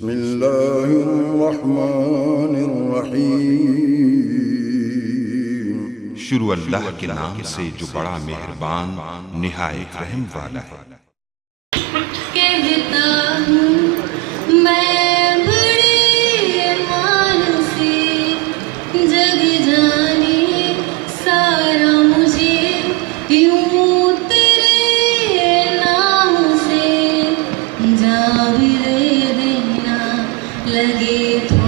बिस्मिल्लाहिर्रहमानिर्रहीम। शुरू अल्लाह के नाम से जो बड़ा मेहरबान निहायत रहम वाला है। कहता हूँ मैं बड़े ईमान से, जग जाने सारा मुझे यूं तेरे नाम से, जाविर देना लगे तो